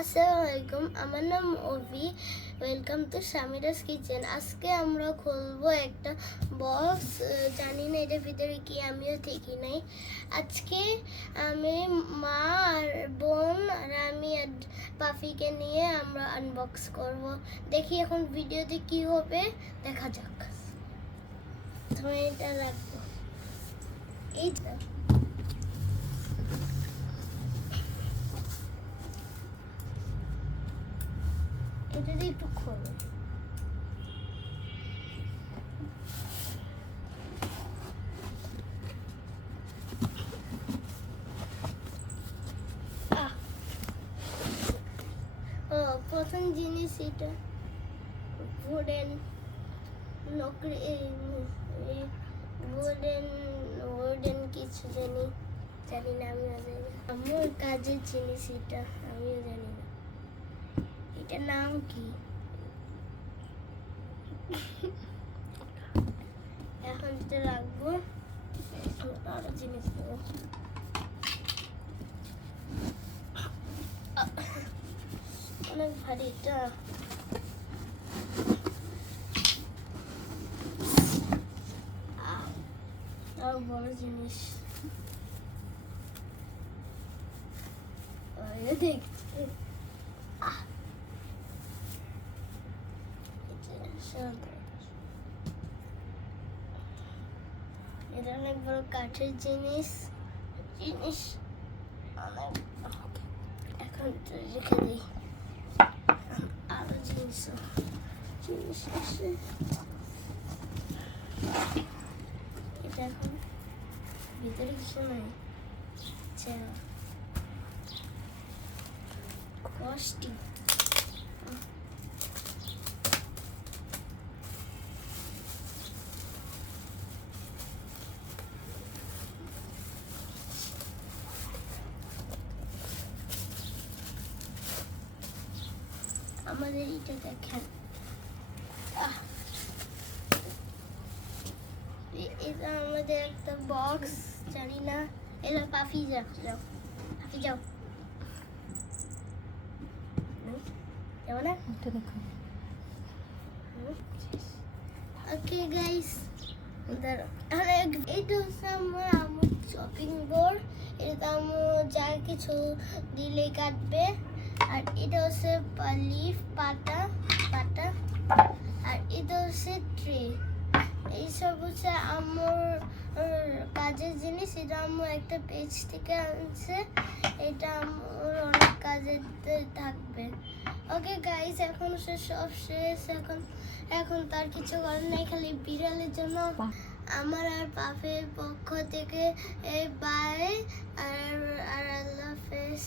আসসালামু আলাইকুম, আমার নাম Abhi. Welcome to Samira's kitchen. আজকে আমরা খুলবো একটা বক্স। জানি না এটার ভিতরে কি, আমিও ঠিকই নাই। আজকে আমি, মা আর বোন আর আমি আর পাফিকে নিয়ে আমরা আনবক্স করব। দেখি এখন ভিডিওতে কি হবে, দেখা যাক। তুমি এটা রাখবো, এইটা এটা দিয়ে একটু খোলো। প্রথম জিনিস এটা উডেন লকড়ি, উডেন কিছু জানি না, আমিও জানি না। আমার কাজের জিনিস এটা, আমিও জানি না এটার নাম কি। এখন এটা রাখবো, আরো জিনিস দেবো। অনেক ভারী এটা। আরো বড় জিনিস দেখছি। এটা অনেক বড় কাঠের জিনিস অনেক। এখন রেখে দিই, আরো জিনিস আছে। এটা এখন ভিতরে কিছু নাই। আচ্ছা, কষ্টি আমাদের এটা দেখেন, এটা আমাদের একটা বক্স। জানি না, এলো পাফি যাও, পাফি যাও যাও না। ওকে গাইস, এটা হচ্ছে আমার শপিং বোর্ড। এটা আমার যা কিছু দিলে কাটবে। আর এটা হচ্ছে লিফ পাতা, আর এটা হচ্ছে ট্রে। এইসব হচ্ছে আমার কাজের জিনিস। এটা আমার একটা পেজ থেকে আনছে। এটা আমার অনেক কাজে থাকবে। ওকে গাইস, এখন সব শেষ। এখন তার কিছু করার নাই, খালি বিড়ালের জন্য আমার আর পাফের পক্ষ থেকে বাই আর আল্লাহ হাফেজ।